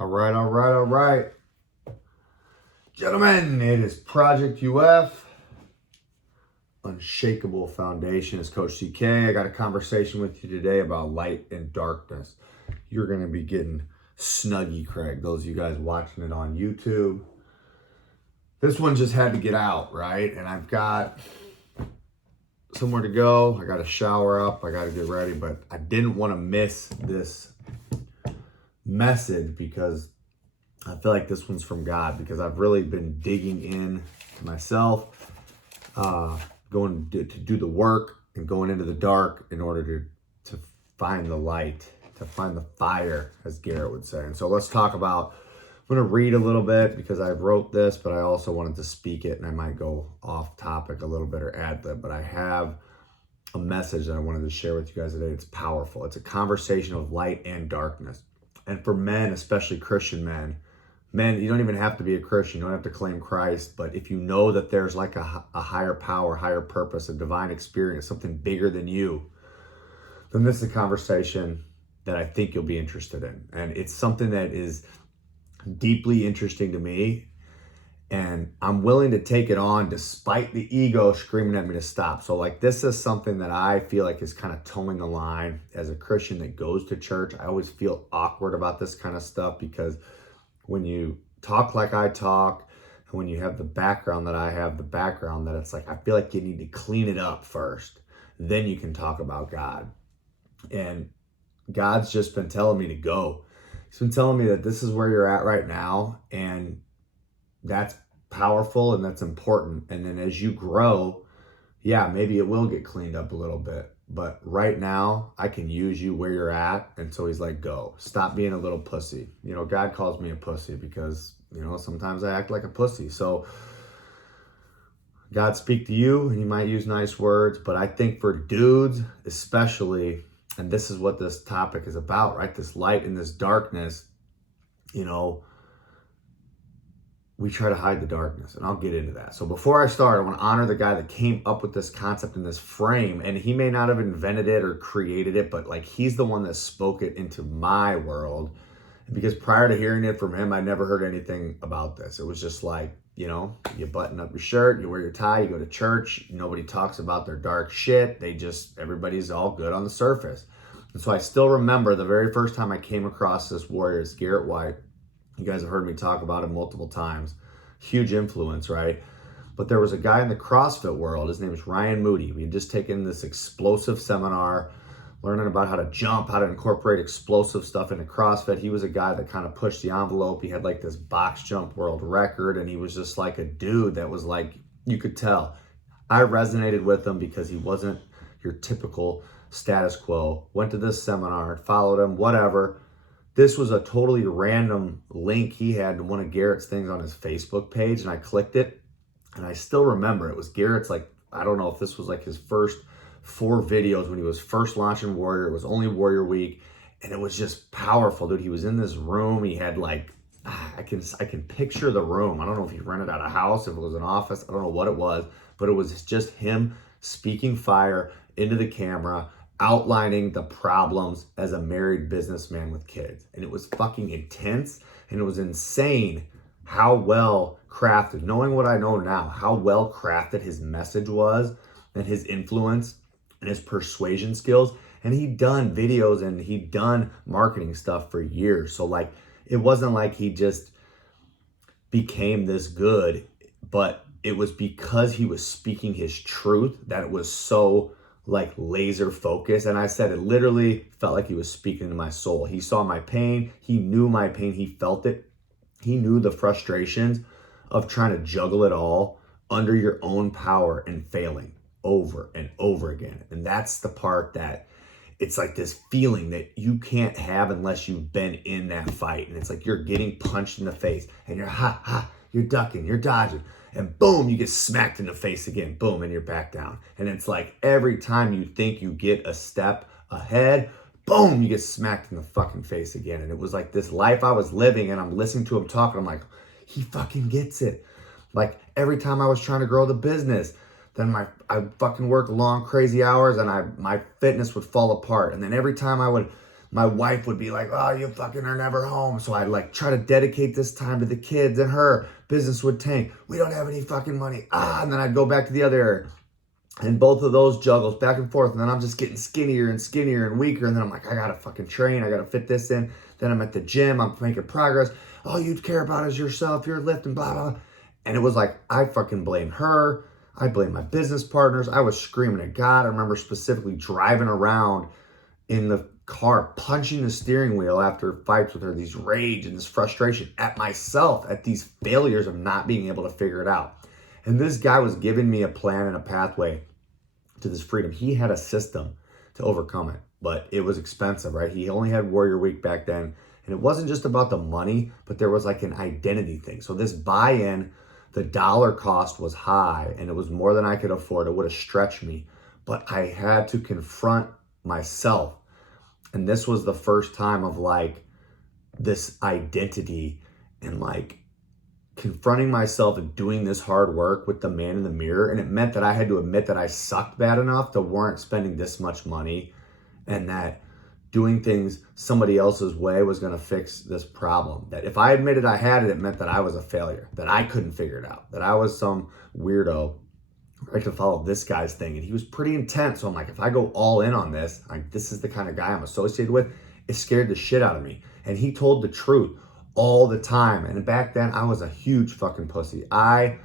All right, all right, all right. Gentlemen, it is Project UF, Unshakable Foundation. It's Coach CK. I got a conversation with you today about light and darkness. You're going to be getting snuggy, Craig. Those of you guys watching it on YouTube. This one just had to get out, right? And I've got somewhere to go. I got to shower up. I got to get ready. But I didn't want to miss this message because I feel like this one's from God, because I've really been digging in to myself, going to do the work and going into the dark in order to find the light, to find the fire, as Garrett would say. And so let's talk about, I'm going to read a little bit because I wrote this, but I also wanted to speak it, and I might go off topic a little bit or ad lib, but I have a message that I wanted to share with you guys today. It's powerful. It's a conversation of light and darkness. And for men, especially Christian men, you don't even have to be a Christian. You don't have to claim Christ. But if you know that there's like a higher power, higher purpose, a divine experience, something bigger than you, then this is a conversation that I think you'll be interested in. And it's something that is deeply interesting to me. And I'm willing to take it on despite the ego screaming at me to stop. So like, this is something that I feel like is kind of towing the line as a Christian that goes to church. I always feel awkward about this kind of stuff because when you talk like I talk, and when you have the background that I have, that it's like, I feel like you need to clean it up first. Then you can talk about God. And God's just been telling me to go. He's been telling me that this is where you're at right now. And that's powerful and that's important. And then as you grow, yeah, maybe it will get cleaned up a little bit. But right now, I can use you where you're at. And so he's like, go. Stop being a little pussy. You know, God calls me a pussy because, you know, sometimes I act like a pussy. So God speak to you, and he might use nice words. But I think for dudes especially, and this is what this topic is about, right? This light and this darkness, you know, we try to hide the darkness, and I'll get into that. So before I start, I want to honor the guy that came up with this concept in this frame, and he may not have invented it or created it, but like, he's the one that spoke it into my world. Because prior to hearing it from him, I never heard anything about this. It was just like, you know, you button up your shirt, you wear your tie, you go to church, nobody talks about their dark shit. Everybody's all good on the surface. And so I still remember the very first time I came across this warrior, it's Garrett White. You guys have heard me talk about him multiple times. Huge influence, right? But there was a guy in the CrossFit world. His name is Ryan Moody. We had just taken this explosive seminar, learning about how to jump, how to incorporate explosive stuff into CrossFit. He was a guy that kind of pushed the envelope. He had like this box jump world record, and he was just like a dude that was like, you could tell. I resonated with him because he wasn't your typical status quo. Went to this seminar, followed him, whatever. This was a totally random link he had to one of Garrett's things on his Facebook page, and I clicked it, and I still remember it was Garrett's, like, I don't know if this was like his first 4 videos when he was first launching Warrior. It was only Warrior Week, and it was just powerful, dude. He was in this room. He had like, I can picture the room. I don't know if he rented out a house, if it was an office. I don't know what it was, but it was just him speaking fire into the camera, outlining the problems as a married businessman with kids. And it was fucking intense, and it was insane how well crafted, knowing what I know now, how well crafted his message was, and his influence and his persuasion skills. And he'd done videos and he'd done marketing stuff for years. So like, it wasn't like he just became this good, but it was because he was speaking his truth that it was so like laser focus. And I said, it literally felt like he was speaking to my soul. He saw my pain. He knew my pain. He felt it. He knew the frustrations of trying to juggle it all under your own power and failing over and over again. And that's the part that it's like this feeling that you can't have unless you've been in that fight. And it's like you're getting punched in the face, and you're ducking, you're dodging, and boom, you get smacked in the face again, boom, and you're back down. And it's like every time you think you get a step ahead, boom, you get smacked in the fucking face again. And it was like this life I was living, and I'm listening to him talk, and I'm like, he fucking gets it. Like every time I was trying to grow the business, then I fucking work long, crazy hours, and my fitness would fall apart. And then every time I would my wife would be like, oh, you fucking are never home. So I'd like try to dedicate this time to the kids and her. Business would tank. We don't have any fucking money. And then I'd go back to the other area. And both of those juggles back and forth. And then I'm just getting skinnier and skinnier and weaker. And then I'm like, I gotta fucking train. I gotta fit this in. Then I'm at the gym. I'm making progress. All you care about is yourself. You're lifting, blah, blah, blah. And it was like, I fucking blame her. I blame my business partners. I was screaming at God. I remember specifically driving around in the car, punching the steering wheel after fights with her, these rage and this frustration at myself, at these failures of not being able to figure it out. And this guy was giving me a plan and a pathway to this freedom. He had a system to overcome it, but it was expensive, right? He only had Warrior Week back then. And it wasn't just about the money, but there was like an identity thing. So this buy-in, the dollar cost was high and it was more than I could afford. It would have stretched me, but I had to confront myself. And this was the first time of like this identity and like confronting myself and doing this hard work with the man in the mirror. And it meant that I had to admit that I sucked bad enough to warrant spending this much money, and that doing things somebody else's way was going to fix this problem. That if I admitted I had it, it meant that I was a failure, that I couldn't figure it out, that I was some weirdo, right, to follow this guy's thing. And he was pretty intense. So I'm like, if I go all in on this, like, this is the kind of guy I'm associated with, it scared the shit out of me. And he told the truth all the time. And back then I was a huge fucking pussy. I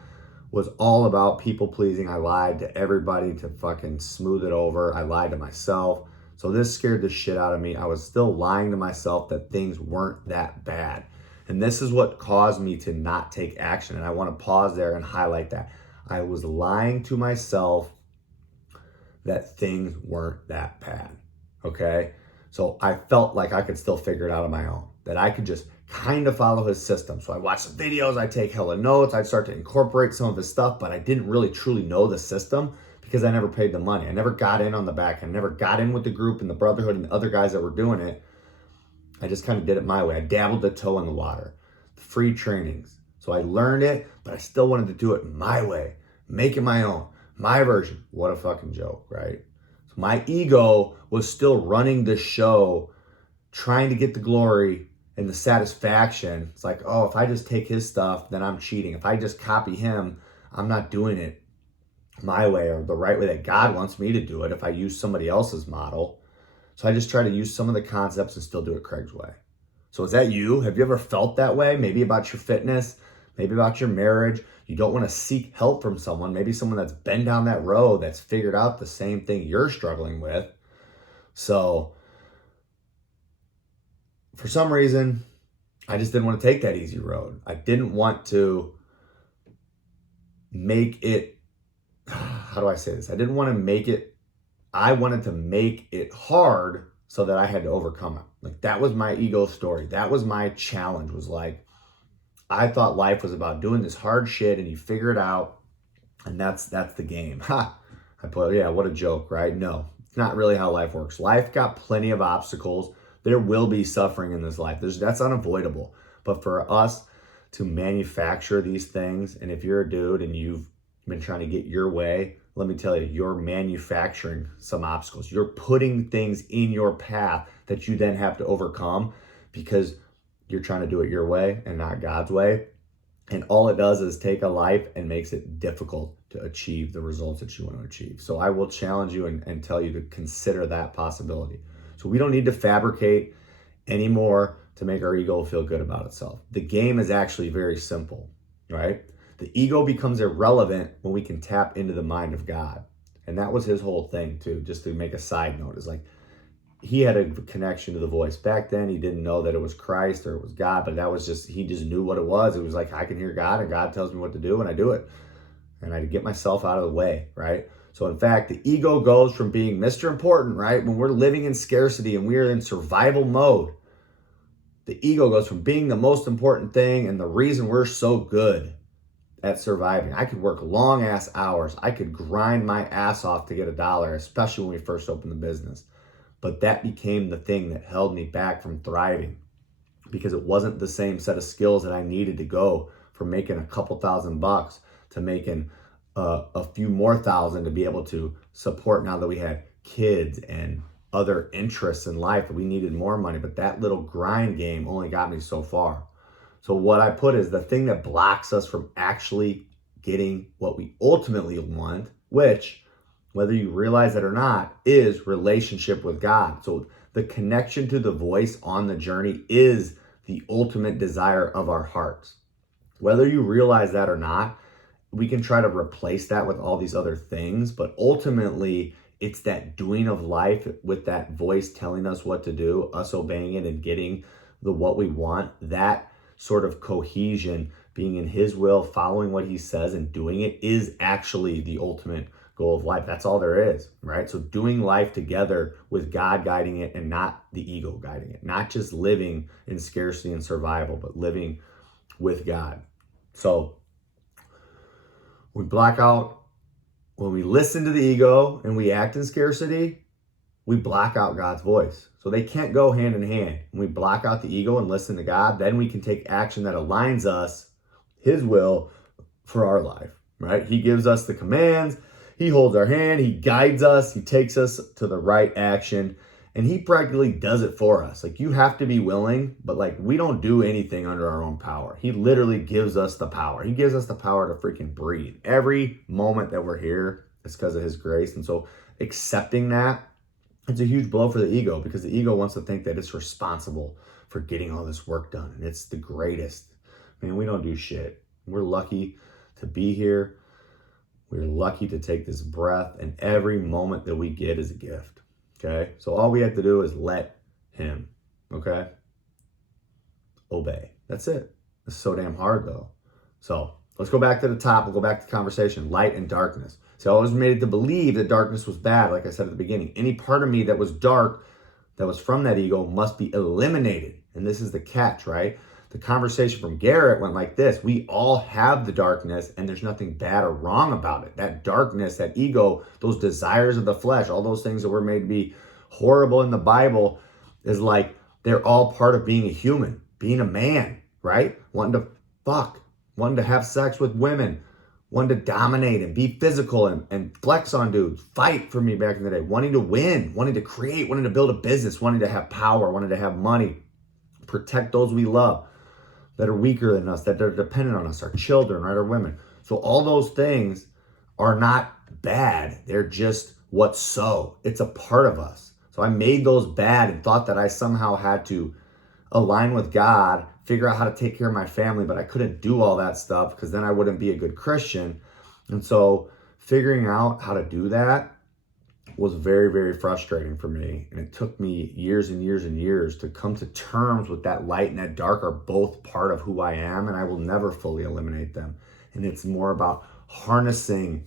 was all about people pleasing. I lied to everybody to fucking smooth it over. I lied to myself. So this scared the shit out of me. I was still lying to myself that things weren't that bad. And this is what caused me to not take action. And I want to pause there and highlight that. I was lying to myself that things weren't that bad, okay? So I felt like I could still figure it out on my own, that I could just kind of follow his system. So I watched some videos, I'd take hella notes, I'd start to incorporate some of his stuff, but I didn't really truly know the system because I never paid the money. I never got in on the back end. I never got in with the group and the brotherhood and the other guys that were doing it. I just kind of did it my way. I dabbled the toe in the water. The free trainings. So I learned it, but I still wanted to do it my way. Make it my own. My version. What a fucking joke, right? So my ego was still running the show, trying to get the glory and the satisfaction. It's like, oh, if I just take his stuff, then I'm cheating. If I just copy him, I'm not doing it my way or the right way that God wants me to do it if I use somebody else's model. So I just try to use some of the concepts and still do it Craig's way. So is that you? Have you ever felt that way? Maybe about your fitness, maybe about your marriage. You don't want to seek help from someone, maybe someone that's been down that road, that's figured out the same thing you're struggling with. So for some reason, I just didn't want to take that easy road. I didn't want to make it, how do I say this? I didn't want to make it, I wanted to make it hard so that I had to overcome it. Like that was my ego story. That was my challenge, was like, I thought life was about doing this hard shit and you figure it out and that's the game. Ha! I put, yeah, what a joke, right? No, it's not really how life works. Life got plenty of obstacles. There will be suffering in this life. That's unavoidable. But for us to manufacture these things, and if you're a dude and you've been trying to get your way, let me tell you, you're manufacturing some obstacles. You're putting things in your path that you then have to overcome because you're trying to do it your way and not God's way. And all it does is take a life and makes it difficult to achieve the results that you want to achieve. So I will challenge you and tell you to consider that possibility. So we don't need to fabricate anymore to make our ego feel good about itself. The game is actually very simple, right? The ego becomes irrelevant when we can tap into the mind of God. And that was his whole thing too, just to make a side note. It's like he had a connection to the voice. Back then, he didn't know that it was Christ or it was God, but that was just, he just knew what it was. It was like, I can hear God and God tells me what to do and I do it. And I get myself out of the way, right? So in fact, the ego goes from being Mr. Important, right? When we're living in scarcity and we're in survival mode, the ego goes from being the most important thing and the reason we're so good at surviving. I could work long ass hours. I could grind my ass off to get $1, especially when we first opened the business. But that became the thing that held me back from thriving because it wasn't the same set of skills that I needed to go from making a couple $1,000 to making a few more thousand to be able to support now that we had kids and other interests in life. We needed more money, but that little grind game only got me so far. So what I put is the thing that blocks us from actually getting what we ultimately want, which, whether you realize it or not, is relationship with God. So the connection to the voice on the journey is the ultimate desire of our hearts. Whether you realize that or not, we can try to replace that with all these other things, but ultimately it's that doing of life with that voice telling us what to do, us obeying it and getting what we want, that sort of cohesion, being in his will, following what he says and doing it, is actually the ultimate goal of life. That's all there is, right? So doing life together with God guiding it and not the ego guiding it, not just living in scarcity and survival, but living with God. So we block out, when we listen to the ego and we act in scarcity, we block out God's voice. So they can't go hand in hand. When we block out the ego and listen to God, then we can take action that aligns us, his will, for our life, right? He gives us the commands, he holds our hand, he guides us, he takes us to the right action, and he practically does it for us. Like, you have to be willing, but like, we don't do anything under our own power. He literally gives us the power. He gives us the power to freaking breathe. Every moment that we're here is because of his grace. And so accepting that, it's a huge blow for the ego, because the ego wants to think that it's responsible for getting all this work done. And it's the greatest. Man, we don't do shit. We're lucky to be here. We're lucky to take this breath, and every moment that we get is a gift. Okay? So all we have to do is let him, okay? Obey. That's it. It's so damn hard though. So let's go back to the top. We'll go back to the conversation. Light and darkness. So I always made it to believe that darkness was bad, like I said at the beginning. Any part of me that was dark, that was from that ego, must be eliminated. And this is the catch, right? The conversation from Garrett went like this. We all have the darkness, and there's nothing bad or wrong about it. That darkness, that ego, those desires of the flesh, all those things that were made to be horrible in the Bible, is like, they're all part of being a human, being a man, right? Wanting to fuck, wanting to have sex with women, wanting to dominate and be physical and flex on dudes, fight for me back in the day, wanting to win, wanting to create, wanting to build a business, wanting to have power, wanting to have money, protect those we love that are weaker than us, that are dependent on us, our children, right, our women. So all those things are not bad. They're just what's so. It's a part of us. So I made those bad and thought that I somehow had to align with God, figure out how to take care of my family, but I couldn't do all that stuff because then I wouldn't be a good Christian. And so figuring out how to do that was very, very frustrating for me. And it took me years and years and years to come to terms with that light and that dark are both part of who I am, and I will never fully eliminate them. And it's more about harnessing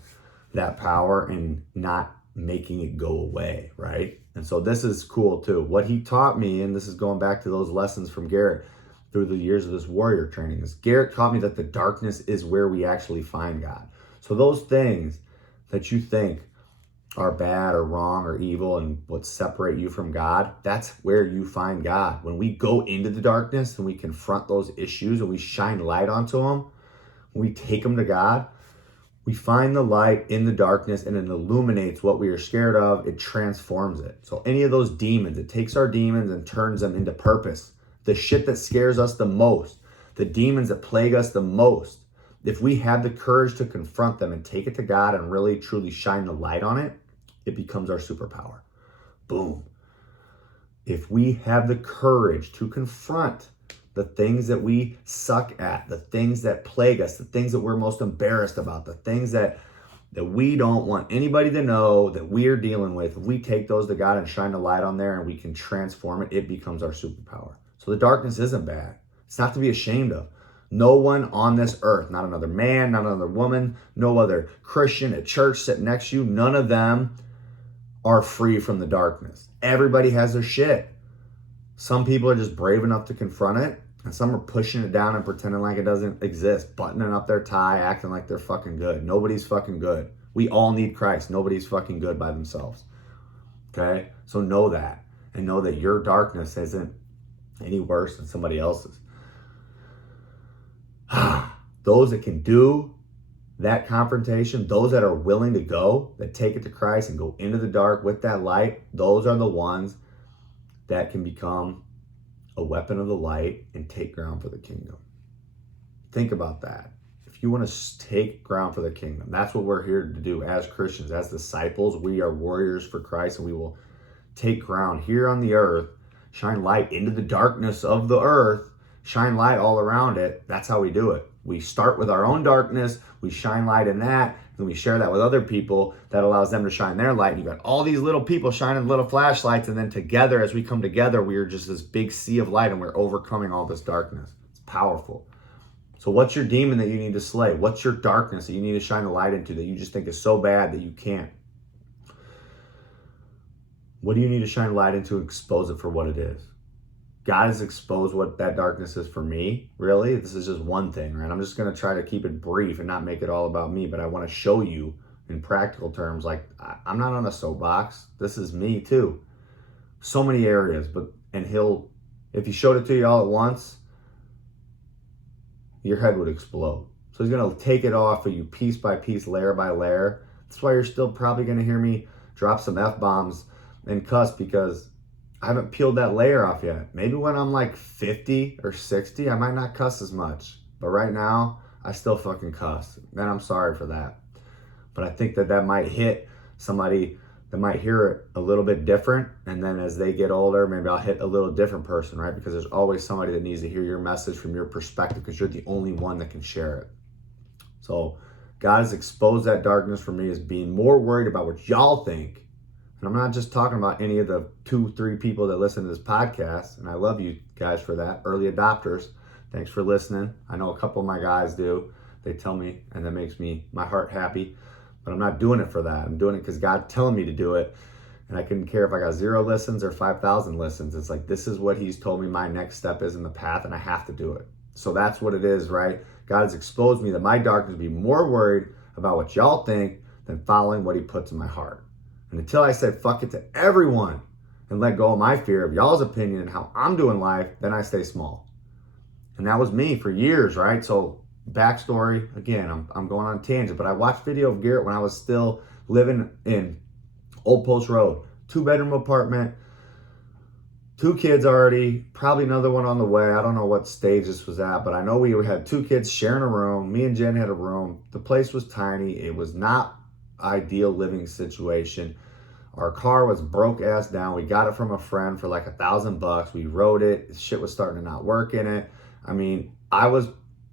that power and not making it go away, right? And so this is cool too. What he taught me, and this is going back to those lessons from Garrett through the years of this warrior training, is Garrett taught me that the darkness is where we actually find God. So those things that you think are bad or wrong or evil and what separate you from God, that's where you find God. When we go into the darkness and we confront those issues and we shine light onto them, when we take them to God, we find the light in the darkness and it illuminates what we are scared of. It transforms it. So any of those demons, it takes our demons and turns them into purpose. The shit that scares us the most, the demons that plague us the most, if we have the courage to confront them and take it to God and really truly shine the light on it, it becomes our superpower. Boom. If we have the courage to confront the things that we suck at, the things that plague us, the things that we're most embarrassed about, the things that we don't want anybody to know that we are dealing with, if we take those to God and shine the light on there and we can transform it, it becomes our superpower. So the darkness isn't bad. It's not to be ashamed of. No one on this earth, not another man, not another woman, no other Christian at church sitting next to you, none of them are free from the darkness. Everybody has their shit. Some people are just brave enough to confront it, and some are pushing it down and pretending like it doesn't exist, buttoning up their tie, acting like they're fucking good. Nobody's fucking good. We all need Christ. Nobody's fucking good by themselves. Okay? So know that, and know that your darkness isn't any worse than somebody else's. Those that can do that confrontation, those that are willing to go, that take it to Christ and go into the dark with that light, those are the ones that can become a weapon of the light and take ground for the kingdom. Think about that. If you want to take ground for the kingdom, that's what we're here to do as Christians, as disciples. We are warriors for Christ, and we will take ground here on the earth, shine light into the darkness of the earth, shine light all around it. That's how we do it. We start with our own darkness, we shine light in that, and we share that with other people. That allows them to shine their light. And you got all these little people shining little flashlights, and then together, as we come together, we are just this big sea of light, and we're overcoming all this darkness. It's powerful. So what's your demon that you need to slay? What's your darkness that you need to shine a light into that you just think is so bad that you can't? What do you need to shine light into and expose it for what it is? God has exposed what that darkness is for me, really. This is just one thing, right? I'm just going to try to keep it brief and not make it all about me, but I want to show you in practical terms, like, I'm not on a soapbox. This is me too. So many areas, and if he showed it to you all at once, your head would explode. So he's going to take it off of you piece by piece, layer by layer. That's why you're still probably going to hear me drop some F-bombs and cuss, because I haven't peeled that layer off yet. Maybe when I'm like 50 or 60, I might not cuss as much. But right now, I still fucking cuss. And I'm sorry for that. But I think that might hit somebody that might hear it a little bit different. And then as they get older, maybe I'll hit a little different person, right? Because there's always somebody that needs to hear your message from your perspective, because you're the only one that can share it. So God has exposed that darkness for me as being more worried about what y'all think. And I'm not just talking about any of the 2-3 people that listen to this podcast. And I love you guys for that. Early adopters, thanks for listening. I know a couple of my guys do. They tell me, and that makes my heart happy. But I'm not doing it for that. I'm doing it because God's telling me to do it. And I couldn't care if I got 0 listens or 5,000 listens. It's like, this is what he's told me my next step is in the path, and I have to do it. So that's what it is, right? God has exposed me that my darkness be more worried about what y'all think than following what he puts in my heart. And until I said fuck it to everyone and let go of my fear of y'all's opinion and how I'm doing life, then I stay small. And that was me for years, right? So backstory, again, I'm going on a tangent, but I watched video of Garrett when I was still living in Old Post Road, 2-bedroom apartment, 2 kids already, probably another one on the way. I don't know what stage this was at, but I know we had 2 kids sharing a room. Me and Jen had a room. The place was tiny. It was not ideal living situation. Our car was broke ass down. We got it from a friend for like $1,000. We rode it. Shit was starting to not work in it. I mean, I was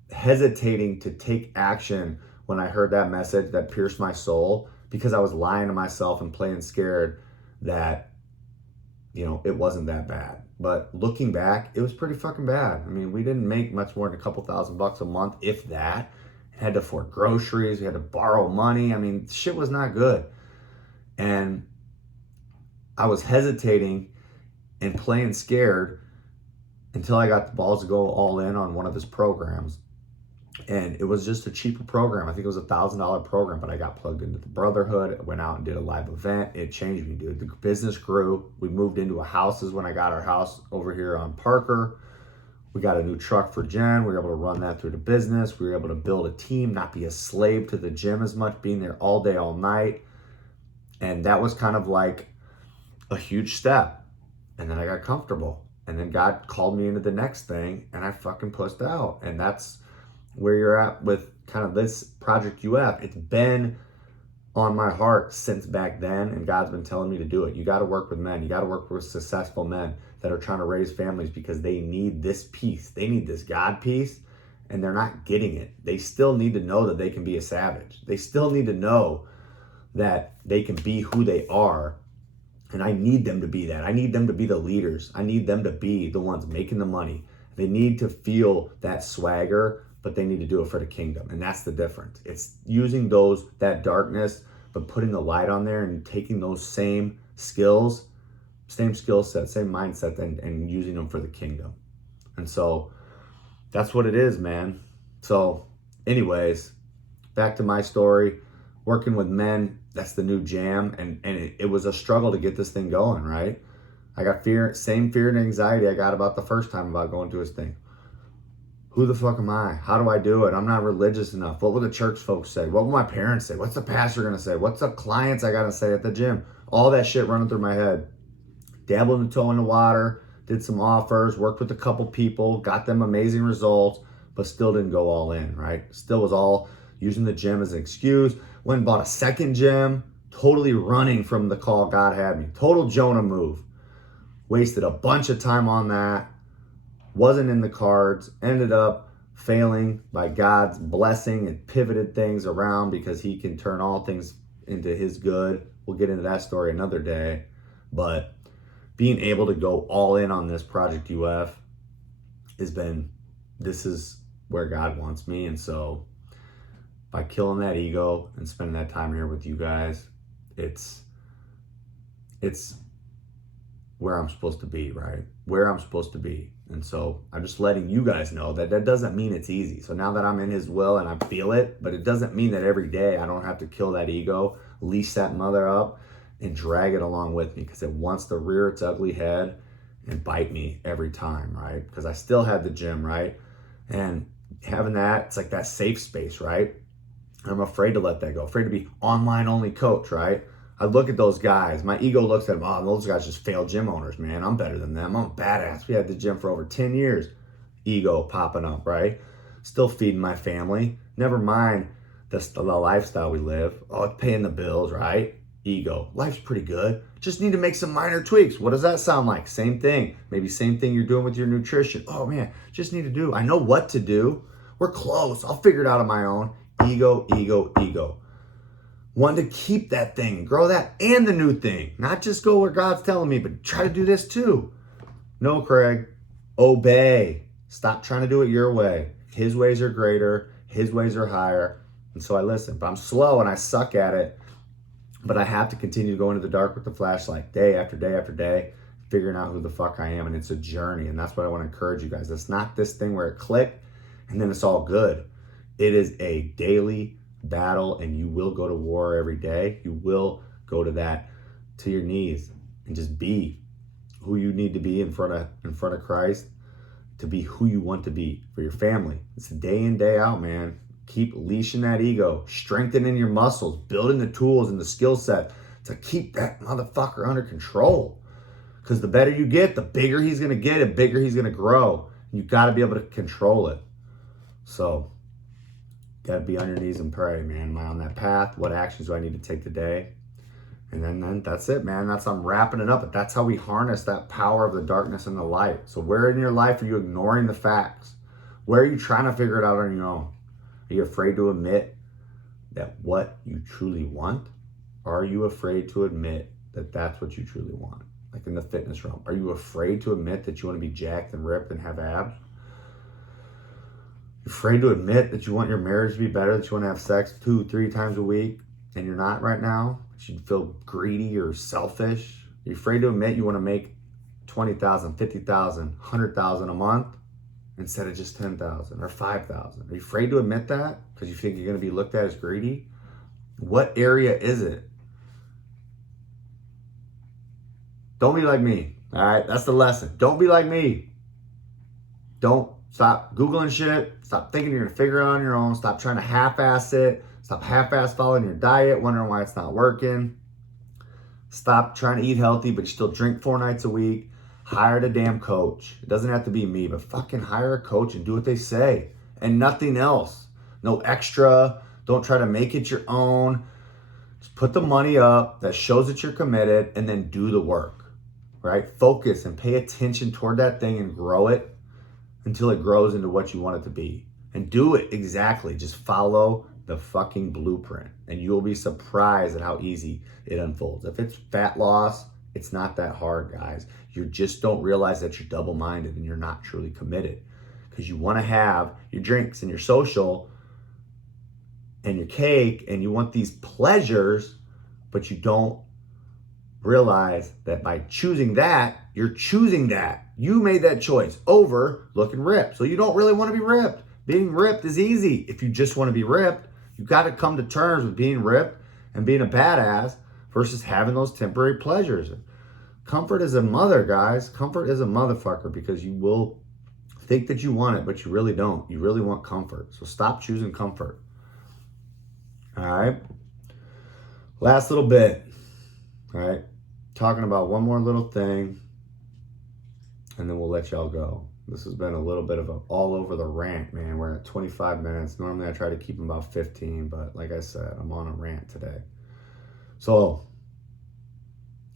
hesitating to take action when I heard that message that pierced my soul, because I was lying to myself and playing scared that, it wasn't that bad. But looking back, it was pretty fucking bad. I mean, we didn't make much more than a couple $1,000 a month, if that. Had to afford groceries. We had to borrow money. I mean, shit was not good. And I was hesitating and playing scared until I got the balls to go all in on one of his programs. And it was just a cheaper program. I think it was $1,000 program, but I got plugged into the Brotherhood, went out and did a live event. It changed me, dude. The business grew. We moved into houses when I got our house over here on Parker. We got a new truck for Jen. We were able to run that through the business. We were able to build a team, not be a slave to the gym as much, being there all day, all night. And that was kind of like a huge step. And then I got comfortable. And then God called me into the next thing, and I fucking pushed out. And that's where you're at with kind of this Project UF. It's been on my heart since back then, and God's been telling me to do it. You got to work with men. You got to work with successful men that are trying to raise families, because they need this peace. They need this God peace, and they're not getting it. They still need to know that they can be a savage. They still need to know that they can be who they are, and I need them to be that. I need them to be the leaders. I need them to be the ones making the money. They need to feel that swagger, but they need to do it for the kingdom. And that's the difference. It's using that darkness, but putting the light on there and taking those same skills, same skill set, same mindset, and using them for the kingdom. And so that's what it is, man. So anyways, back to my story. Working with men, that's the new jam. And it was a struggle to get this thing going, right? I got same fear and anxiety I got about the first time about going to his thing. Who the fuck am I? How do I do it? I'm not religious enough. What will the church folks say? What will my parents say? What's the pastor going to say? What's the clients I got to say at the gym? All that shit running through my head. Dabbled a toe in the water, did some offers, worked with a couple people, got them amazing results, but still didn't go all in, right? Still was all using the gym as an excuse. Went and bought a second gym, totally running from the call God had me. Total Jonah move. Wasted a bunch of time on that. Wasn't in the cards. Ended up failing by God's blessing and pivoted things around because he can turn all things into his good. We'll get into that story another day. But being able to go all in on this Project UF this is where God wants me. And so by killing that ego and spending that time here with you guys, it's where I'm supposed to be, right? Where I'm supposed to be. And so I'm just letting you guys know that that doesn't mean it's easy. So now that I'm in his will and I feel it, but it doesn't mean that every day I don't have to kill that ego, leash that mother up, and drag it along with me, because it wants to rear its ugly head and bite me every time, right? Because I still had the gym, right? And having that, it's like that safe space, right? I'm afraid to let that go, afraid to be online only coach, right? I look at those guys, my ego looks at them, oh, those guys just failed gym owners, man. I'm better than them. I'm a badass. We had the gym for over 10 years. Ego popping up, right? Still feeding my family. Never mind the lifestyle we live. Oh, it's paying the bills, right? Ego. Life's pretty good. Just need to make some minor tweaks. What does that sound like? Same thing. Maybe same thing you're doing with your nutrition. Oh man, just need to do. I know what to do. We're close. I'll figure it out on my own. Ego, ego, ego. Want to keep that thing, grow that, and the new thing. Not just go where God's telling me, but try to do this too. No, Craig. Obey. Stop trying to do it your way. His ways are greater. His ways are higher. And so I listen. But I'm slow and I suck at it. But I have to continue to go into the dark with the flashlight day after day after day, figuring out who the fuck I am. And it's a journey. And that's what I want to encourage you guys. It's not this thing where it clicked and then it's all good. It is a daily battle, and you will go to war every day. You will go to your knees and just be who you need to be in front of Christ, to be who you want to be for your family. It's day in, day out, man. Keep leashing that ego, strengthening your muscles, building the tools and the skill set to keep that motherfucker under control. Because the better you get, the bigger he's going to get and bigger he's going to grow. You got to be able to control it. So, got to be on your knees and pray, man. Am I on that path? What actions do I need to take today? And then that's it, man. I'm wrapping it up. But that's how we harness that power of the darkness and the light. So where in your life are you ignoring the facts? Where are you trying to figure it out on your own? Are you afraid to admit that what you truly want? Or are you afraid to admit that that's what you truly want? Like in the fitness realm. Are you afraid to admit that you want to be jacked and ripped and have abs? You're afraid to admit that you want your marriage to be better, that you want to have sex 2-3 times a week, and you're not right now? That you feel greedy or selfish? You're afraid to admit you want to make $20,000, $50,000, $100,000 a month instead of just $10,000 or $5,000. Are you afraid to admit that because you think you're going to be looked at as greedy? What area is it? Don't be like me. All right, that's the lesson. Don't be like me. Don't stop Googling shit. Stop thinking you're going to figure it out on your own. Stop trying to half-ass it. Stop half-ass following your diet, wondering why it's not working. Stop trying to eat healthy, but you still drink 4 nights a week. Hire a damn coach. It doesn't have to be me, but fucking hire a coach and do what they say and nothing else. No extra. Don't try to make it your own. Just put the money up that shows that you're committed and then do the work, right? Focus and pay attention toward that thing and grow it until it grows into what you want it to be. And do it exactly. Just follow the fucking blueprint and you'll be surprised at how easy it unfolds. If it's fat loss, it's not that hard, guys. You just don't realize that you're double-minded and you're not truly committed because you want to have your drinks and your social and your cake and you want these pleasures, but you don't realize that by choosing that, you're choosing that. You made that choice over looking ripped. So you don't really want to be ripped. Being ripped is easy. If you just want to be ripped, you got to come to terms with being ripped and being a badass versus having those temporary pleasures. Comfort is a mother, guys. Comfort is a motherfucker because you will think that you want it, but you really don't. You really want comfort. So stop choosing comfort. All right. Last little bit. All right. Talking about one more little thing, and then we'll let y'all go. This has been a little bit of an all over the rant, man. We're at 25 minutes. Normally I try to keep them about 15, but like I said, I'm on a rant today. So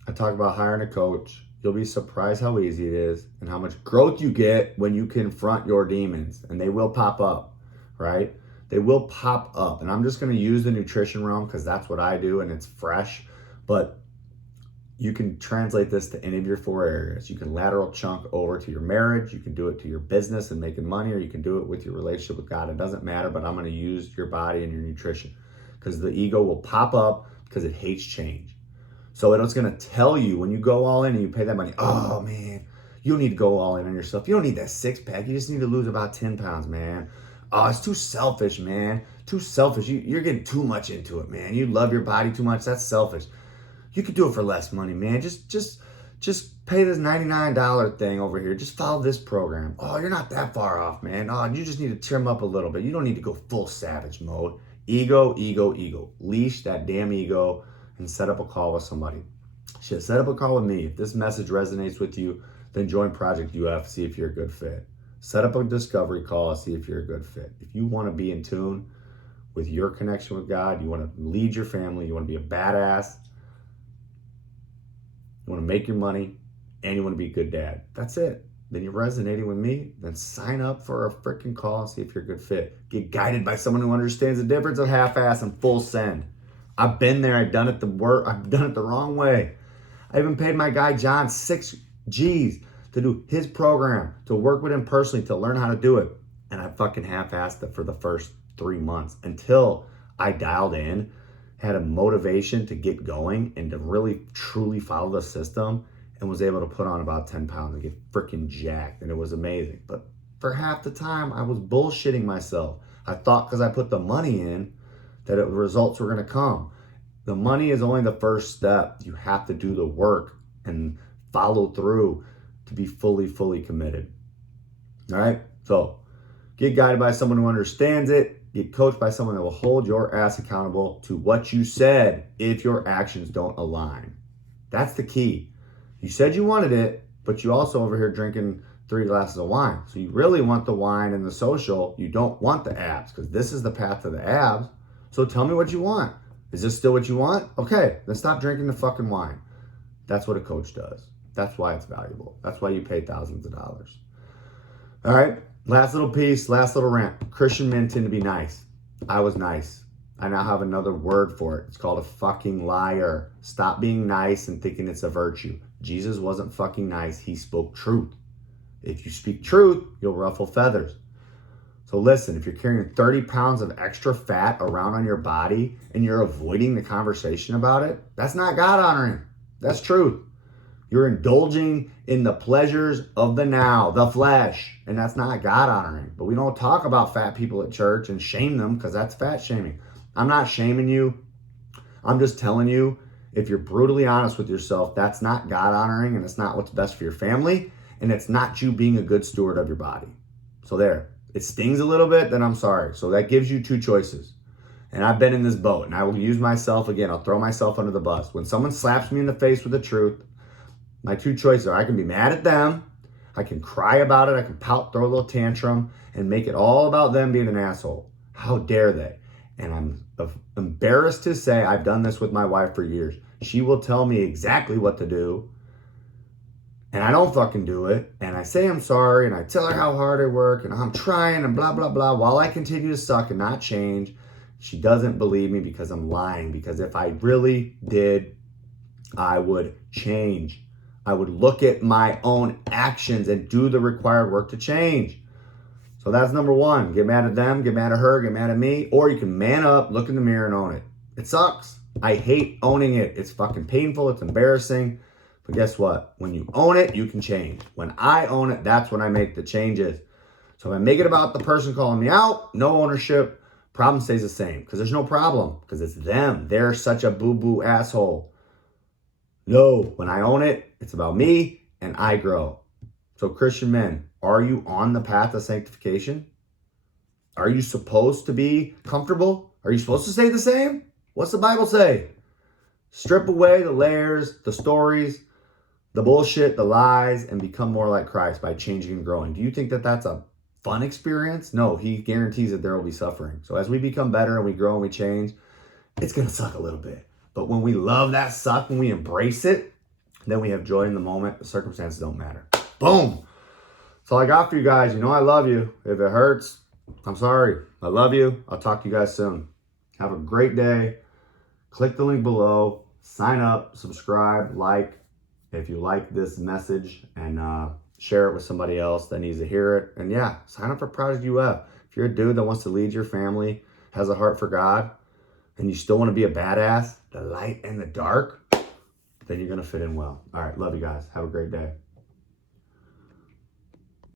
I talk about hiring a coach. You'll be surprised how easy it is and how much growth you get when you confront your demons, and they will pop up, right? They will pop up. And I'm just going to use the nutrition realm because that's what I do and it's fresh, but you can translate this to any of your 4 areas. You can lateral chunk over to your marriage. You can do it to your business and making money, or you can do it with your relationship with God. It doesn't matter, but I'm going to use your body and your nutrition because the ego will pop up because it hates change. So it's going to tell you when you go all in and you pay that money, oh man, you don't need to go all in on yourself. You don't need that 6-pack. You just need to lose about 10 pounds, man. Oh, it's too selfish, man. Too selfish. You're getting too much into it, man. You love your body too much. That's selfish. You could do it for less money, man. Just pay this $99 thing over here. Just follow this program. Oh, you're not that far off, man. Oh, you just need to trim up a little bit. You don't need to go full savage mode. Ego, ego, ego. Leash that damn ego and set up a call with somebody. Shit, set up a call with me. If this message resonates with you, then join Project UF, see if you're a good fit. Set up a discovery call, see if you're a good fit. If you want to be in tune with your connection with God, you want to lead your family, you want to be a badass, you want to make your money, and you want to be a good dad. That's it. Then you're resonating with me, then sign up for a freaking call and see if you're a good fit. Get guided by someone who understands the difference of half-ass and full send. I've been there. I've done it I've done it the wrong way. I even paid my guy John 6 G's to do his program, to work with him personally, to learn how to do it. And I fucking half-assed it for the first 3 months until I dialed in, had a motivation to get going and to really truly follow the system, and was able to put on about 10 pounds and get freaking jacked. And it was amazing. But for half the time, I was bullshitting myself. I thought because I put the money in that the results were going to come. The money is only the first step. You have to do the work and follow through to be fully committed. All right? So get guided by someone who understands it. Get coached by someone that will hold your ass accountable to what you said if your actions don't align. That's the key. You said you wanted it, but you also over here drinking 3 glasses of wine. So you really want the wine and the social. You don't want the abs because this is the path to the abs. So tell me what you want. Is this still what you want? Okay, then stop drinking the fucking wine. That's what a coach does. That's why it's valuable. That's why you pay thousands of dollars. All right, last little piece, last little rant. Christian men tend to be nice. I was nice. I now have another word for it. It's called a fucking liar. Stop being nice and thinking it's a virtue. Jesus wasn't fucking nice. He spoke truth. If you speak truth, you'll ruffle feathers. So listen, if you're carrying 30 pounds of extra fat around on your body and you're avoiding the conversation about it, that's not God honoring. That's truth. You're indulging in the pleasures of the now, the flesh, and that's not God honoring. But we don't talk about fat people at church and shame them because that's fat shaming. I'm not shaming you. I'm just telling you, if you're brutally honest with yourself, that's not God honoring, and it's not what's best for your family, and it's not you being a good steward of your body. So there. It stings a little bit, then I'm sorry. So that gives you 2 choices. And I've been in this boat, and I will use myself again. I'll throw myself under the bus. When someone slaps me in the face with the truth, my 2 choices are I can be mad at them, I can cry about it, I can pout, throw a little tantrum, and make it all about them being an asshole. How dare they? And I'm embarrassed to say I've done this with my wife for years. She will tell me exactly what to do, and I don't fucking do it, and I say I'm sorry, and I tell her how hard I work, and I'm trying, and blah, blah, blah, while I continue to suck and not change. She doesn't believe me because I'm lying, because if I really did, I would change. I would look at my own actions and do the required work to change. So that's number 1. Get mad at them, get mad at her, get mad at me, or you can man up, look in the mirror, and own it. It sucks. I hate owning it. It's fucking painful, it's embarrassing. But guess what? When you own it, you can change. When I own it, that's when I make the changes. So if I make it about the person calling me out, no ownership, problem stays the same. Because there's no problem. Because it's them. They're such a boo-boo asshole. No, when I own it, it's about me and I grow. So Christian men, Are you on the path of sanctification? Are you supposed to be comfortable? Are you supposed to stay the same? What's the Bible say? Strip away the layers, the stories, the bullshit, the lies, and become more like Christ by changing and growing. Do you think that that's a fun experience? No, he guarantees that there will be suffering. So as we become better and we grow and we change, it's going to suck a little bit. But when we love that suck, when we embrace it, then we have joy in the moment. The circumstances don't matter. Boom. That's all I got for you guys. You know I love you. If it hurts, I'm sorry. I love you. I'll talk to you guys soon. Have a great day. Click the link below. Sign up, subscribe, like if you like this message, and share it with somebody else that needs to hear it. And yeah, sign up for Project UF. If you're a dude that wants to lead your family, has a heart for God, and you still want to be a badass, the light and the dark, then you're going to fit in well. All right. Love you guys. Have a great day.